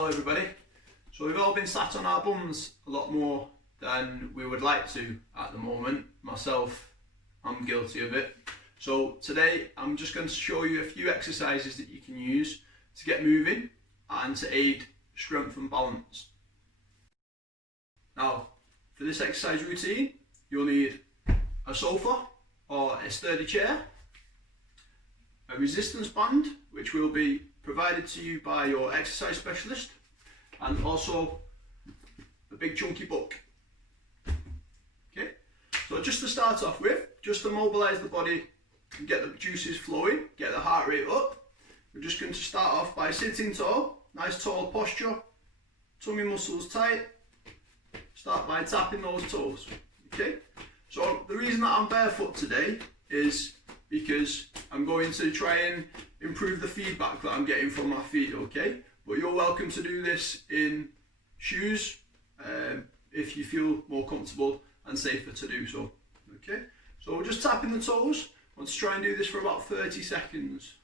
Hello everybody. So we've all been sat on our bums a lot more than we would like to at the moment. Myself, I'm guilty of it. So today I'm just going to show you a few exercises that you can use to get moving and to aid strength and balance. Now, for this exercise routine, you'll need a sofa or a sturdy chair, a resistance band, which will be provided to you by your exercise specialist, and also a big chunky book. Okay, so just to start off with, just to mobilise the body and get the juices flowing, get the heart rate up, we're just going to start off by sitting tall, nice tall posture, tummy muscles tight. Start by tapping those toes. Okay, so the reason that I'm barefoot today is because I'm going to try and improve the feedback that I'm getting from my feet, okay? But you're welcome to do this in shoes if you feel more comfortable and safer to do so, okay? So we're just tapping the toes. I want to try and do this for about 30 seconds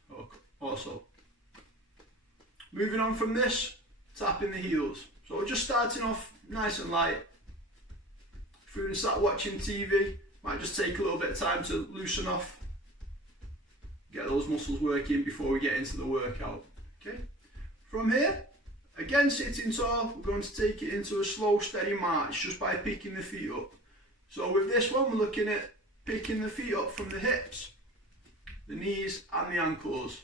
or so. Moving on from this, tapping the heels. So we're just starting off nice and light. If you're sat watching TV, might just take a little bit of time to loosen off, get those muscles working before we get into the workout. Okay. From here, again sitting tall, we're going to take it into a slow, steady march just by picking the feet up. So with this one, we're looking at picking the feet up from the hips, the knees, and the ankles.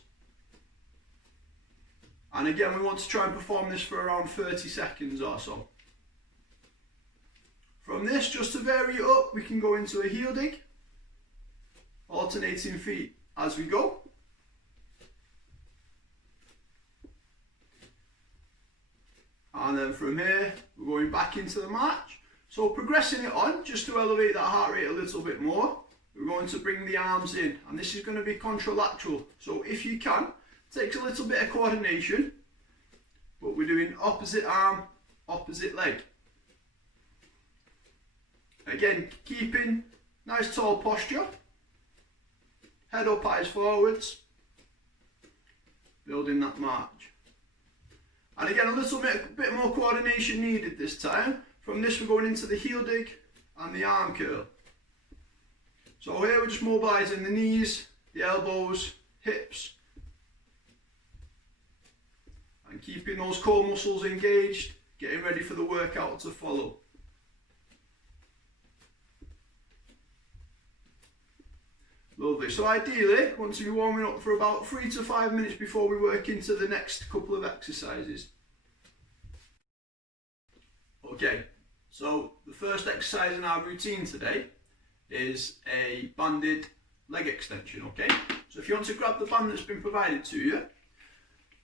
And again, we want to try and perform this for around 30 seconds or so. From this, just to vary it up, we can go into a heel dig, alternating feet as we go. And then from here, we're going back into the march. So progressing it on, just to elevate that heart rate a little bit more, we're going to bring the arms in. And this is going to be contralateral. So if you can, it takes a little bit of coordination, but we're doing opposite arm, opposite leg. Again, keeping nice tall posture. Head up, eyes forwards, building that march. And again, a little bit more coordination needed this time. From this, we're going into the heel dig and the arm curl. So here we're just mobilising the knees, the elbows, hips, and keeping those core muscles engaged, getting ready for the workout to follow. Lovely. So ideally, once you're warming up for about 3 to 5 minutes before we work into the next couple of exercises. Okay, so the first exercise in our routine today is a banded leg extension, okay? So if you want to grab the band that's been provided to you,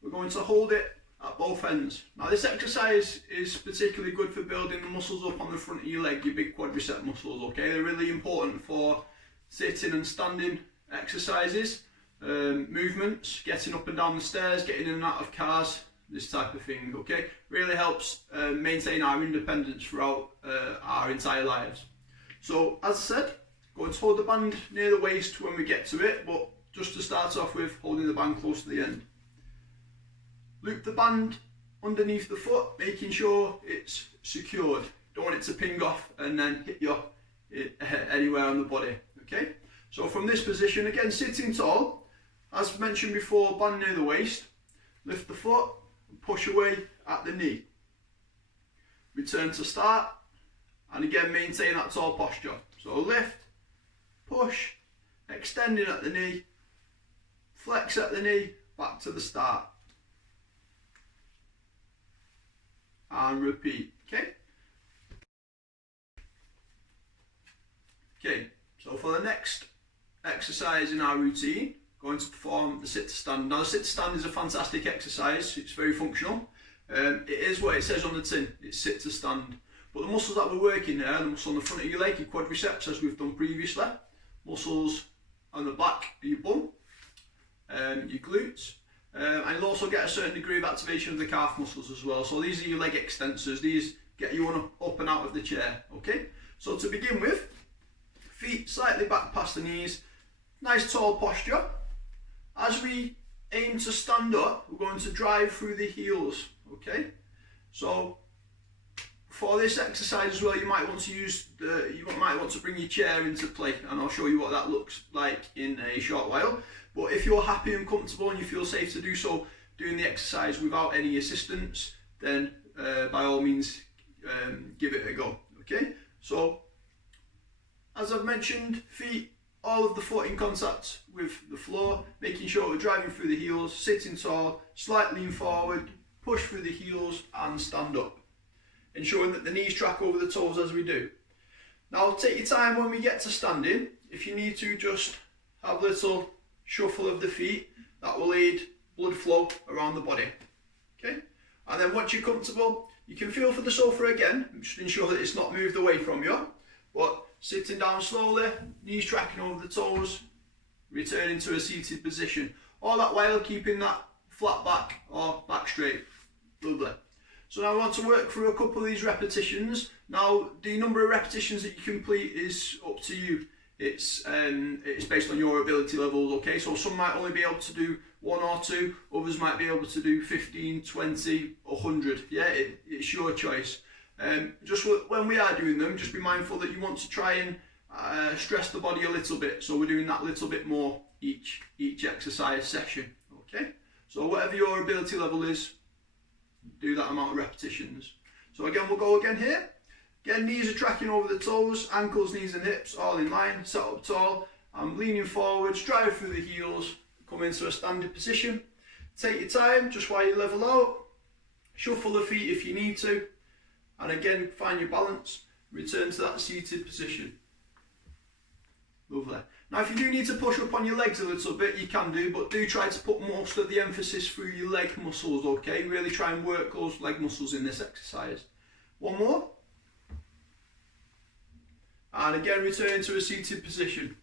we're going to hold it at both ends. Now this exercise is particularly good for building the muscles up on the front of your leg, your big quadricep muscles, okay? They're really important for sitting and standing exercises, movements, getting up and down the stairs, getting in and out of cars, this type of thing, okay? Really helps maintain our independence throughout our entire lives. So, as I said, going to hold the band near the waist when we get to it, but just to start off with, holding the band close to the end. Loop the band underneath the foot, making sure it's secured. Don't want it to ping off and then hit you anywhere on the body. Okay, so from this position, again sitting tall, as mentioned before, band near the waist, lift the foot and push away at the knee. Return to start, and again maintain that tall posture. So lift, push, extending at the knee, flex at the knee, back to the start. And repeat, okay? Okay. So for the next exercise in our routine, going to perform the sit to stand. Now the sit to stand is a fantastic exercise, it's very functional. It is what it says on the tin, it's sit to stand. But the muscles that we're working there, the muscle on the front of your leg, your quadriceps as we've done previously, muscles on the back of your bum, your glutes, and you'll also get a certain degree of activation of the calf muscles as well. So these are your leg extensors, these get you on up and out of the chair, okay? So to begin with, feet slightly back past the knees, nice tall posture. As we aim to stand up, we're going to drive through the heels, Okay, so for this exercise as well, you might want to bring your chair into play, and I'll show you what that looks like in a short while. But if you're happy and comfortable and you feel safe to do so, doing the exercise without any assistance, then by all means give it a go. Okay, so as I've mentioned, feet, all of the foot in contact with the floor, making sure we're driving through the heels, sitting tall, slightly lean forward, push through the heels and stand up. Ensuring that the knees track over the toes as we do. Now take your time when we get to standing. If you need to, just have a little shuffle of the feet. That will aid blood flow around the body. Okay, and then once you're comfortable, you can feel for the sofa again. Just ensure that it's not moved away from you. But sitting down slowly, knees tracking over the toes, returning to a seated position. All that while keeping that flat back or back straight. Lovely. So now I want to work through a couple of these repetitions. Now the number of repetitions that you complete is up to you. It's based on your ability levels, okay? So some might only be able to do 1 or 2, others might be able to do 15, 20, 100. Yeah, it's your choice. Just when we are doing them, just be mindful that you want to try and stress the body a little bit. So we're doing that little bit more each exercise session, okay? So whatever your ability level is, do that amount of repetitions. So again, we'll go again here. Again, knees are tracking over the toes, ankles, knees and hips all in line, sat up tall. I'm leaning forwards, drive through the heels, come into a standing position. Take your time, just while you level out. Shuffle the feet if you need to. And again, find your balance. Return to that seated position. Lovely. Now if you do need to push up on your legs a little bit, you can do, but do try to put most of the emphasis through your leg muscles, okay? Really try and work those leg muscles in this exercise. One more. And again, return to a seated position.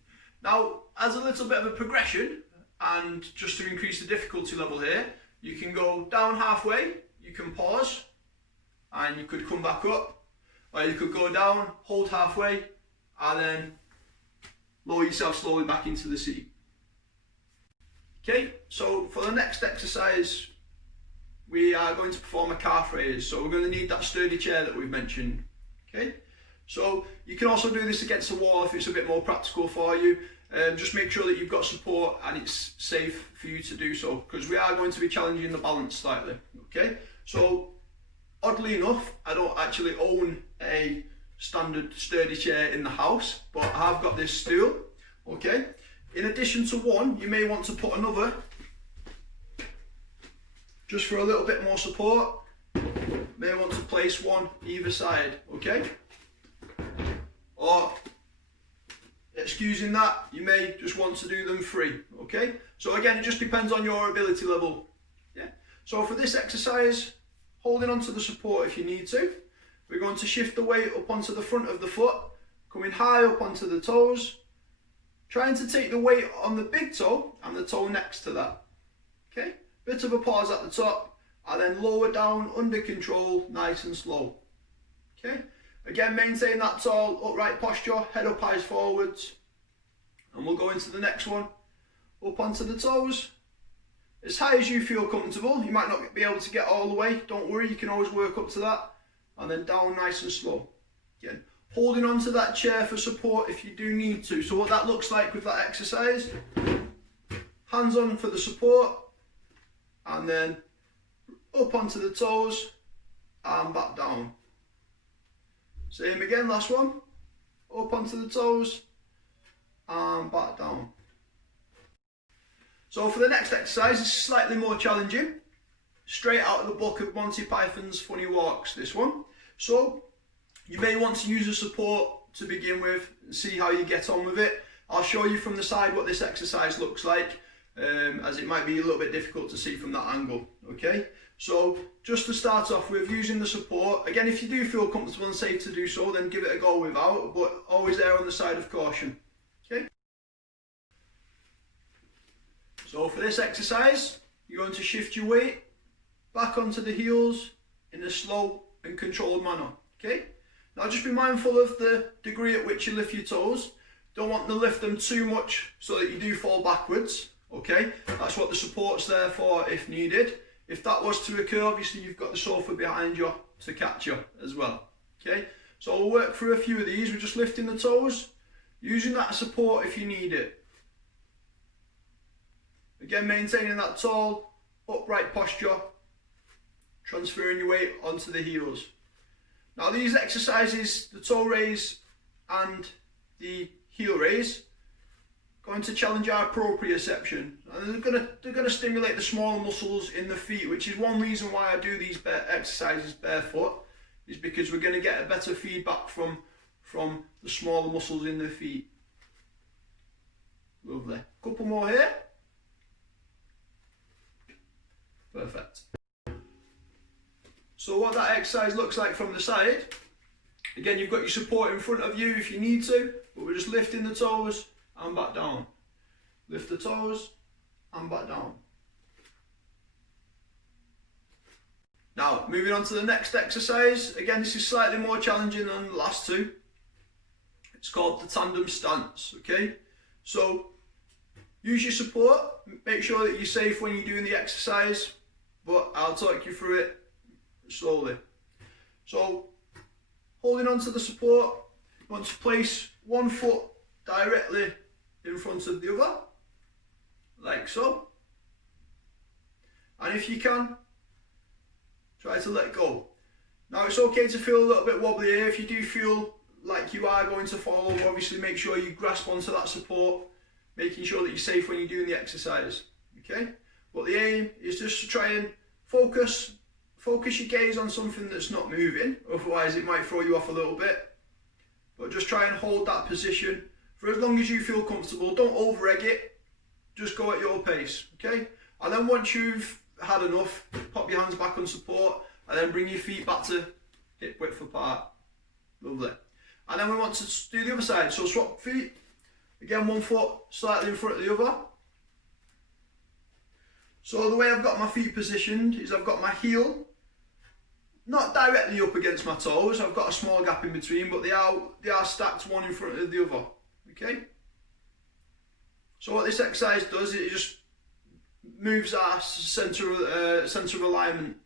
Now, as a little bit of a progression, and just to increase the difficulty level here, you can go down halfway, you can pause, and you could come back up, or you could go down, hold halfway, and then lower yourself slowly back into the seat. Okay, so for the next exercise, we are going to perform a calf raise. So we're going to need that sturdy chair that we've mentioned. Okay, so you can also do this against the wall if it's a bit more practical for you. Just make sure that you've got support and it's safe for you to do so, because we are going to be challenging the balance slightly. Okay, so oddly enough, I don't actually own a standard sturdy chair in the house, but I have got this stool. Okay, in addition to one, you may want to put another just for a little bit more support. May want to place one either side, okay? Or excusing that, you may just want to do them free, okay? So again, it just depends on your ability level. Yeah. So for this exercise, holding onto the support if you need to. We're going to shift the weight up onto the front of the foot, coming high up onto the toes, trying to take the weight on the big toe and the toe next to that. Okay, bit of a pause at the top, and then lower down under control, nice and slow. Okay, again, maintain that tall, upright posture, head up, eyes forwards, and we'll go into the next one. Up onto the toes, as high as you feel comfortable. You might not be able to get all the way, don't worry, you can always work up to that. And then down nice and slow. Again, holding onto that chair for support if you do need to. So what that looks like with that exercise, hands on for the support, and then up onto the toes and back down. Same again, last one, up onto the toes and back down. So for the next exercise, it's slightly more challenging. Straight out of the book of Monty Python's Funny Walks, this one. So you may want to use a support to begin with and see how you get on with it. I'll show you from the side what this exercise looks like, as it might be a little bit difficult to see from that angle. Okay, so just to start off with, using the support, again, if you do feel comfortable and safe to do so, then give it a go without, but always err on the side of caution. Okay, so for this exercise, you're going to shift your weight back onto the heels in a slow and controlled manner. Okay, now just be mindful of the degree at which you lift your toes. Don't want to lift them too much so that you do fall backwards. Okay, that's what the support's there for if needed. If that was to occur, obviously you've got the sofa behind you to catch you as well. Okay, so we'll work through a few of these. We're just lifting the toes, using that support if you need it. Again, maintaining that tall, upright posture, transferring your weight onto the heels. Now these exercises, the toe raise and the heel raise, going to challenge our proprioception, and they're gonna stimulate the smaller muscles in the feet, which is one reason why I do these exercises barefoot, is because we're going to get a better feedback from the smaller muscles in the feet. Lovely. Couple more here. Perfect. So what that exercise looks like from the side, again, you've got your support in front of you if you need to, but we're just lifting the toes and back down. Lift the toes and back down. Now, moving on to the next exercise. Again, this is slightly more challenging than the last two. It's called the tandem stance, okay? So, use your support. Make sure that you're safe when you're doing the exercise, but I'll talk you through it slowly. So, holding on to the support, you want to place one foot directly in front of the other, like so. And if you can, try to let go. Now it's okay to feel a little bit wobbly here. If you do feel like you are going to fall over, obviously make sure you grasp onto that support, making sure that you're safe when you're doing the exercise. Okay? But the aim is just to try and focus your gaze on something that's not moving, otherwise it might throw you off a little bit. But just try and hold that position for as long as you feel comfortable. Don't over-egg it, just go at your pace, okay? And then once you've had enough, pop your hands back on support and then bring your feet back to hip width apart. Lovely. And then we want to do the other side, so swap feet. Again, one foot slightly in front of the other. So the way I've got my feet positioned is I've got my heel not directly up against my toes. I've got a small gap in between, but they are stacked one in front of the other. Okay? So what this exercise does, it just moves our centre of alignment,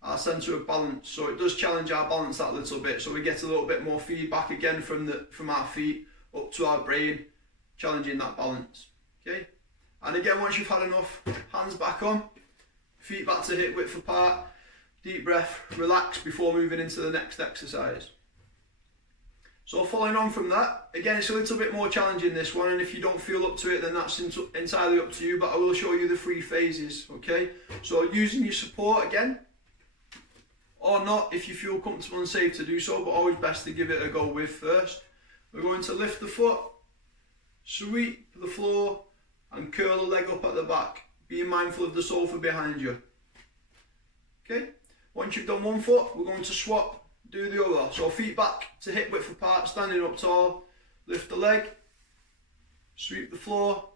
our centre of balance. So it does challenge our balance that little bit. So we get a little bit more feedback again from our feet up to our brain, challenging that balance. Okay? And again, once you've had enough, hands back on, feet back to hip width apart, deep breath, relax before moving into the next exercise. So following on from that, again, it's a little bit more challenging, this one, and if you don't feel up to it, then that's entirely up to you, but I will show you the 3 phases, okay? So using your support again, or not if you feel comfortable and safe to do so, but always best to give it a go with first. We're going to lift the foot, sweep the floor, and curl the leg up at the back, being mindful of the sofa behind you. Okay? Once you've done one foot, we're going to swap, do the other. So feet back to hip width apart, standing up tall, lift the leg, sweep the floor,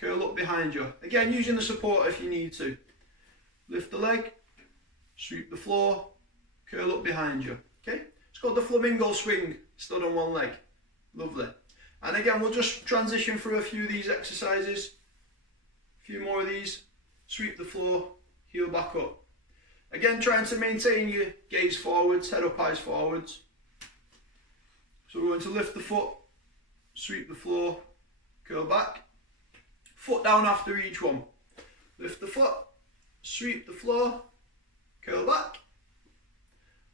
curl up behind you. Again, using the support if you need to. Lift the leg, sweep the floor, curl up behind you. Okay? It's called the Flamingo swing, stood on one leg. Lovely. And again, we'll just transition through a few of these exercises. A few more of these. Sweep the floor, heel back up. Again, trying to maintain your gaze forwards, head up, eyes forwards. So we're going to lift the foot, sweep the floor, curl back. Foot down after each one. Lift the foot, sweep the floor, curl back.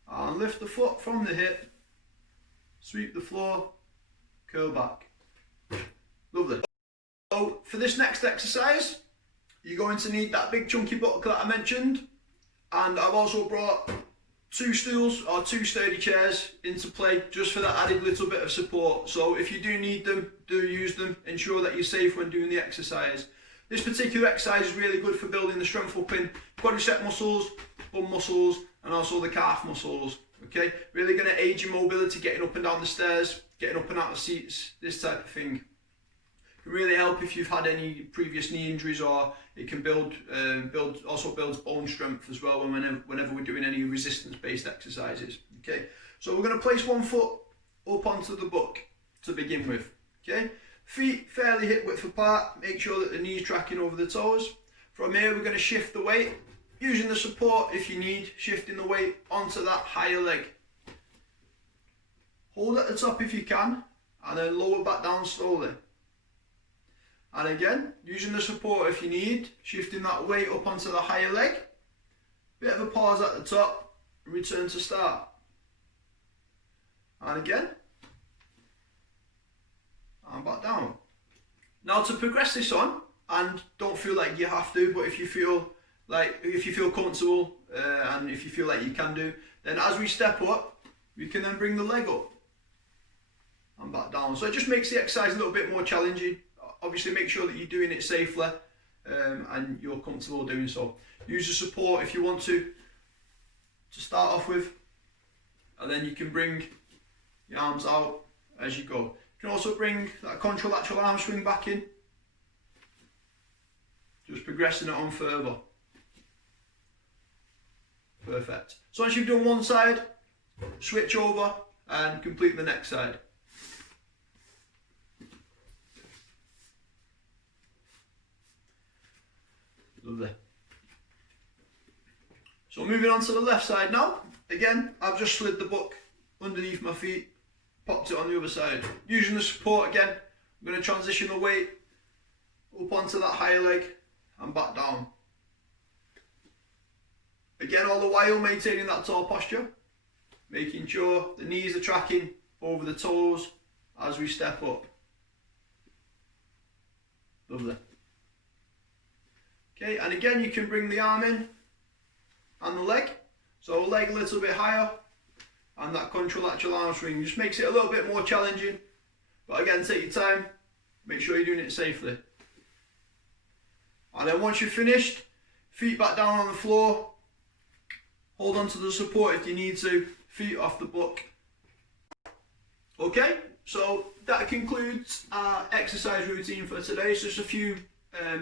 And lift the foot from the hip, sweep the floor, curl back. Lovely. So for this next exercise, you're going to need that big chunky buttock that I mentioned. And I've also brought 2 stools or 2 sturdy chairs into play just for that added little bit of support. So if you do need them, do use them. Ensure that you're safe when doing the exercise. This particular exercise is really good for building the strength up in quadricep muscles, bum muscles, and also the calf muscles. Okay, really going to aid your mobility, getting up and down the stairs, getting up and out of seats, this type of thing. It can really help if you've had any previous knee injuries, or it can also builds bone strength as well whenever we're doing any resistance-based exercises. Okay, so we're going to place one foot up onto the book to begin with. Okay, feet fairly hip width apart. Make sure that the knees tracking over the toes. From here, we're going to shift the weight using the support if you need, shifting the weight onto that higher leg. Hold at the top if you can, and then lower back down slowly. And again, using the support if you need, shifting that weight up onto the higher leg. Bit of a pause at the top, and return to start. And again, and back down. Now to progress this on, and don't feel like you have to, but if you feel comfortable and if you feel like you can do, then as we step up, we can then bring the leg up and back down. So it just makes the exercise a little bit more challenging. Obviously make sure that you're doing it safely and you're comfortable doing so. Use the support if you want to start off with, and then you can bring the arms out as you go. You can also bring that contralateral arm swing back in, just progressing it on further. Perfect. So once you've done one side, switch over and complete the next side. Lovely. So moving on to the left side now. Again, I've just slid the book underneath my feet, popped it on the other side. Using the support again, I'm going to transition the weight up onto that higher leg and back down. Again, all the while maintaining that tall posture, making sure the knees are tracking over the toes as we step up. Lovely. Okay, and again you can bring the arm in and the leg. So leg a little bit higher, and that contralateral arm swing just makes it a little bit more challenging. But again, take your time, make sure you're doing it safely. And then once you're finished, feet back down on the floor, hold on to the support if you need to, feet off the book. Okay, so that concludes our exercise routine for today. So just a few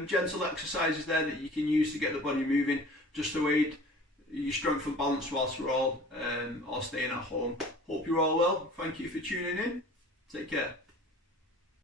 gentle exercises there that you can use to get the body moving, just to aid your strength and balance whilst we're all staying at home. Hope you're all well. Thank you for tuning in. Take care.